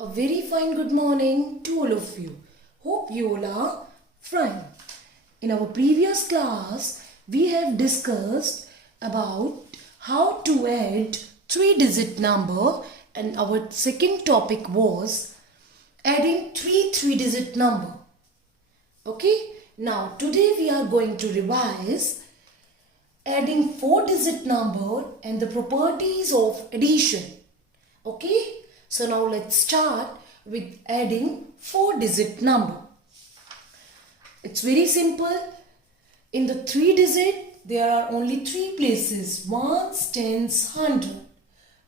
A very fine good morning to all of you. Hope you all are fine. In our previous class, we have discussed about how to add three-digit number, and our second topic was adding three-digit number. Okay, now today we are going to revise adding four-digit number and the properties of addition. Okay, so now let's start with adding four-digit number. It's very simple. In the three-digit, there are only three places: ones, tens, hundred.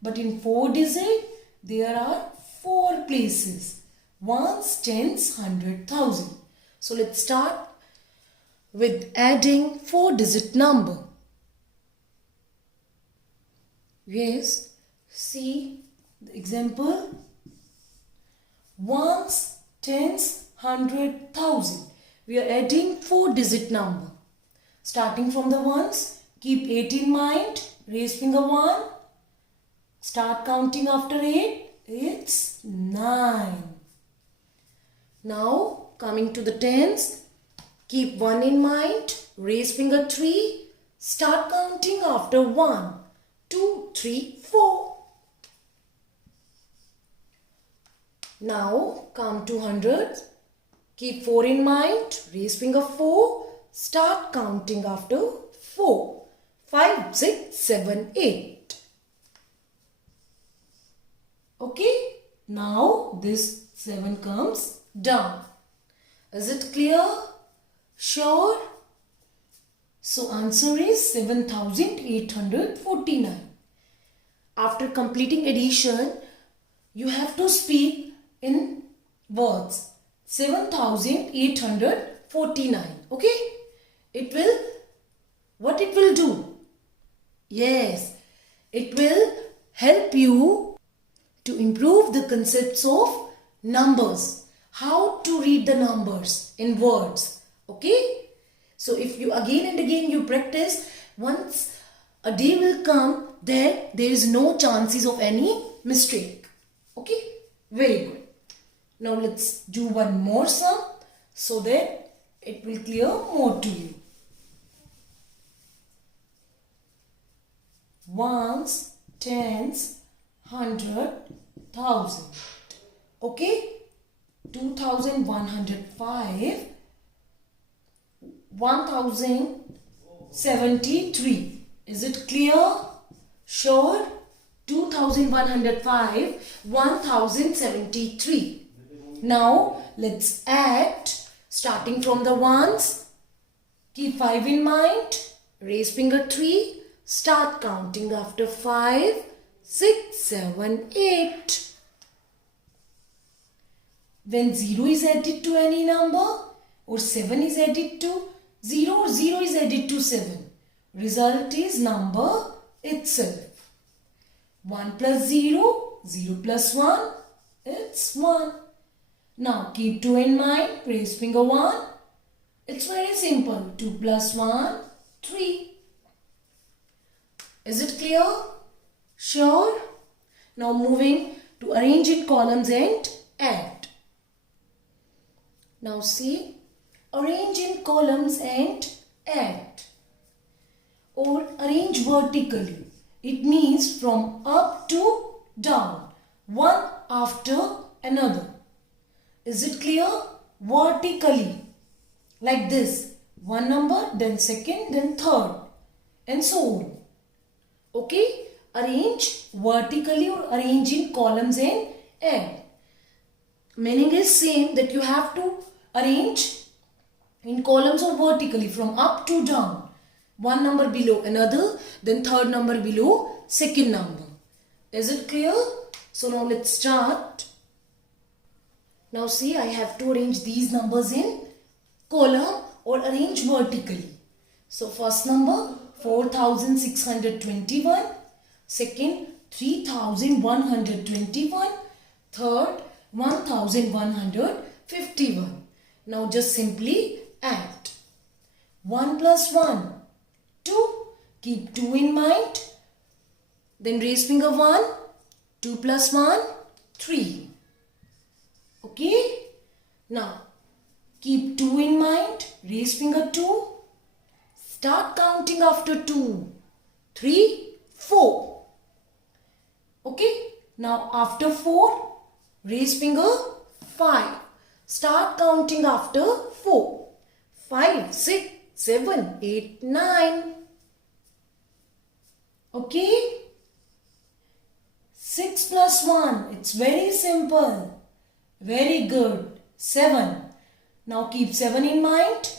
But in four-digit, there are four places: ones, tens, hundred, thousand. So let's start with adding four-digit number. Yes, see the example: ones, tens, hundred, thousand. We are adding four-digit number. Starting from the ones, keep 8 in mind. Raise finger 1. Start counting after 8. It's 9. Now coming to the tens, keep 1 in mind. Raise finger 3. Start counting after 1, 2, 3, 4. Now come to hundreds. Keep 4 in mind. Raise finger 4. Start counting after 4. 5, 6, 7, 8. Okay. Now this 7 comes down. Is it clear? Sure? So answer is 7849. After completing addition, you have to speak in words. 7849. Okay? What it will do? Yes, it will help you to improve the concepts of numbers. How to read the numbers in words. Okay? So if you again and again you practice, once a day will come that there is no chances of any mistake. Okay? Very good. Now let's do one more sum so that it will clear more to you. Ones, tens, hundred, thousand. Okay? 2105, 1073. Is it clear? Sure? 2105, 1073. Now let's add, starting from the ones. Keep 5 in mind. Raise finger 3. Start counting after 5, 6, 7, 8. When 0 is added to any number or 7 is added to 0 or 0 is added to 7, result is number itself. 1 plus 0, 0 plus 1, it's 1. Now keep 2 in mind. Raise finger 1. It's very simple. 2 plus 1, 3. Is it clear? Sure? Now moving to arrange in columns and add. Now see, arrange in columns and add, or arrange vertically. It means from up to down, one after another. Is it clear? Vertically, like this. One number, then second, then third, and so on. Okay? Arrange vertically or arrange in columns and add. Meaning is same, that you have to arrange in columns or vertically from up to down. One number below another, then third number below second number. Is it clear? So now let's start. Now see, I have to arrange these numbers in column or arrange vertically. So first number 4621, second 3121, third 1151. Now just simply add. 1 plus 1, 2. Keep 2 in mind. Then raise finger 1. 2 plus 1, 3. Okay? Now, keep 2 in mind. Raise finger 2. Start counting after 2. 3, 4. Okay? Now, after 4, raise finger 5. Start counting after 4. 5, 6, 7, 8, 9. Okay? 6 plus 1. It's very simple. Very good. 7. Now keep 7 in mind.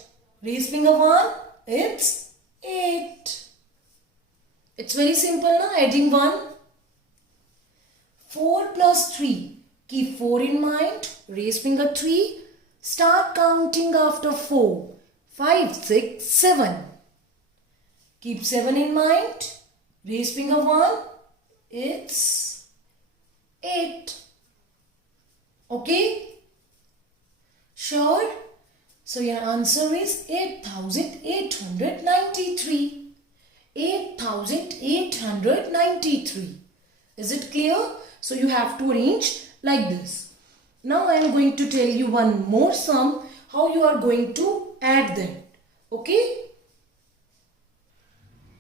Raise finger 1. It's 8. It's very simple now. Adding 1. 4 plus 3. Keep 4 in mind. Raise finger 3. Start counting after 4. 5, 6, 7. Keep 7 in mind. Raise finger 1. It's 8. Okay? Sure? So your answer is 8,893. 8,893. Is it clear? So you have to arrange like this. Now I am going to tell you one more sum, how you are going to add them. Okay?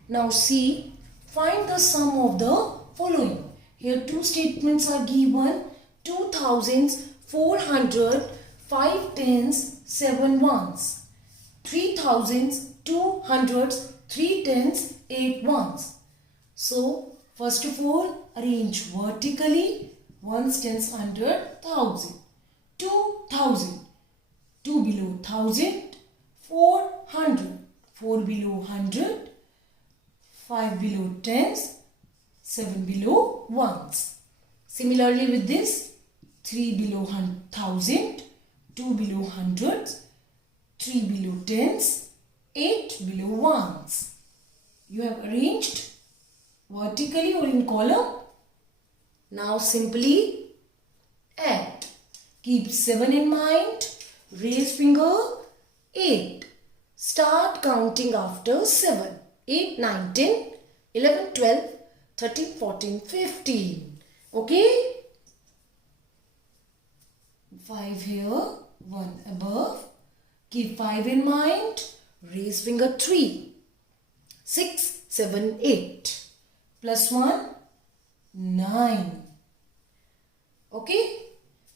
Now see, find the sum of the following. Here two statements are given. 2 thousands, 400, 5 tens, 7 ones. 3 thousands, 2 hundreds, 3 tens, 8 ones. So first of all, arrange vertically. Ones, tens, hundred, thousand. 2,000. 2 below 1,000. 400. 4 below 100. 5 below tens. 7 below ones. Similarly with this, 3 below 1,000. 2 below hundreds. 3 below tens. 8 below ones. You have arranged vertically or in column. Now simply add. Keep 7 in mind. Raise finger 8. Start counting after 7. 8, 9, 10, 11, 12, 13, 14, 15. Okay? 5 here, 1 above. Keep 5 in mind. Raise finger 3. 6, 7, 8. Plus 1, 9. Okay?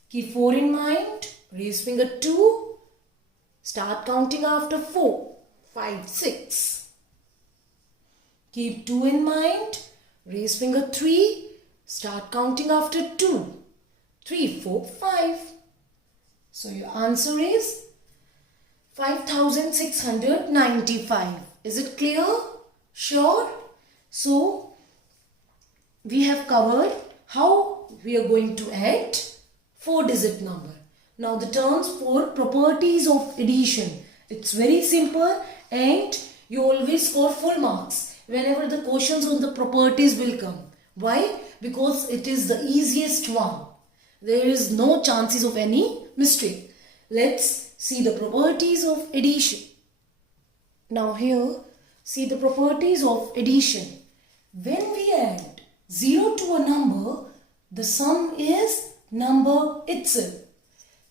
Keep 4 in mind. Raise finger 2. Start counting after 4. 5, 6. Keep 2 in mind. Raise finger 3. Start counting after 2. 3, 4, 5. So your answer is 5,695. Is it clear? Sure? So we have covered how we are going to add 4-digit number. Now the terms for properties of addition. It's very simple and you always score full marks whenever the questions on the properties will come. Why? Because it is the easiest one. There is no chances of any mistake. Let's see the properties of addition. Now here, see the properties of addition. When we add 0 to a number, the sum is number itself.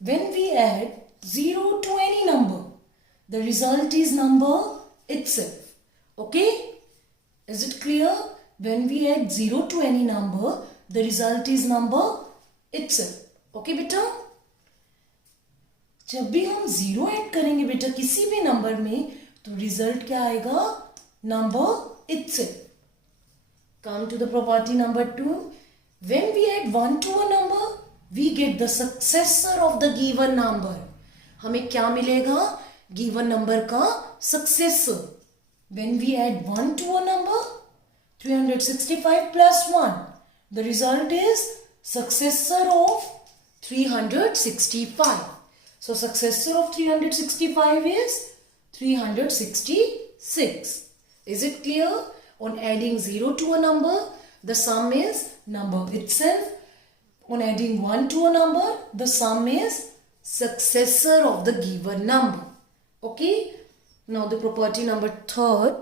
When we add 0 to any number, the result is number itself. Okay? Is it clear? When we add 0 to any number, the result is number itself. Okay बेटा? जब भी हम 0 add करेंगे बेटा किसी भी number में, तो रिजल्ट क्या आएगा? Number itself. Come to the property number 2. When we add 1 to a number, we get the successor of the given number. हमें क्या मिलेगा? Given number का successor. When we add 1 to a number, 365 plus 1. The result is successor of 365. So successor of 365 is 366. Is it clear? On adding 0 to a number, the sum is number itself. On adding 1 to a number, the sum is successor of the given number. Okay? Now the property number 3.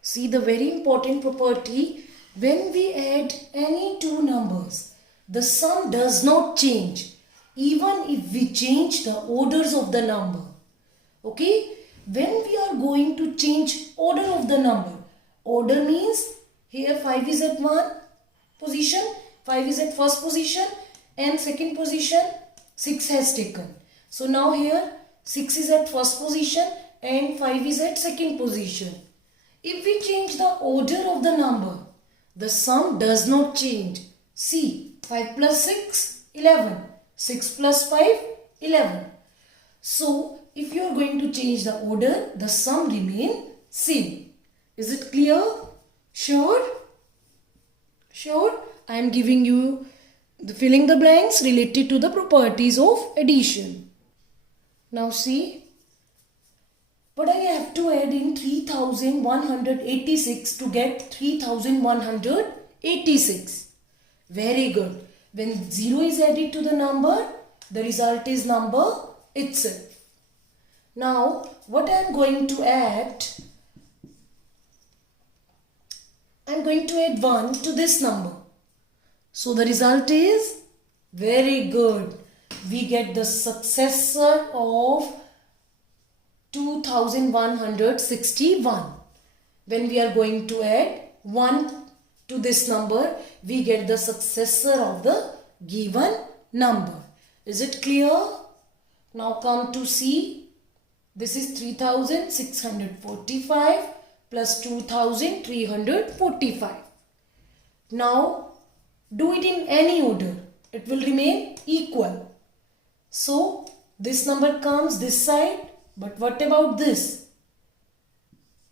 See the very important property. When we add any two numbers, the sum does not change. even if we change the orders of the number. Okay, when we are going to change order of the number, order means here 5 is at 1 position, 5 is at first position, and second position 6 has taken. So now here 6 is at first position and 5 is at second position. If we change the order of the number, the sum does not change. See, 5 plus 6, 11. 6 plus 5, 11. So, if you are going to change the order, the sum remain same. Is it clear? Sure? Sure? I am giving you the filling the blanks related to the properties of addition. Now see. But I have to add in 3186 to get 3186. Very good. When 0 is added to the number, the result is number itself. Now, what I am going to add? I am going to add 1 to this number. So, the result is very good. We get the successor of 2161. When we are going to add 1 to this number, we get the successor of the given number. Is it clear? Now come to see. This is 3645 plus 2345. Now do it in any order. It will remain equal. So this number comes this side. But what about this?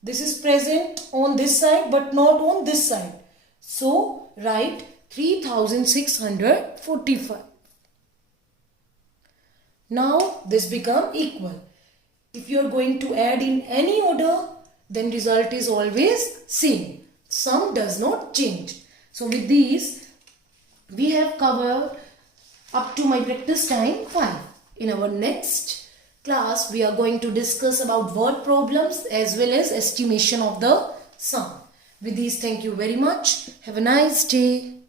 This is present on this side but not on this side. So write 3645. Now this become equal. If you are going to add in any order, then result is always same. Sum does not change. So with these, we have covered up to my practice time 5. In our next class, we are going to discuss about word problems as well as estimation of the sum. With these, thank you very much. Have a nice day.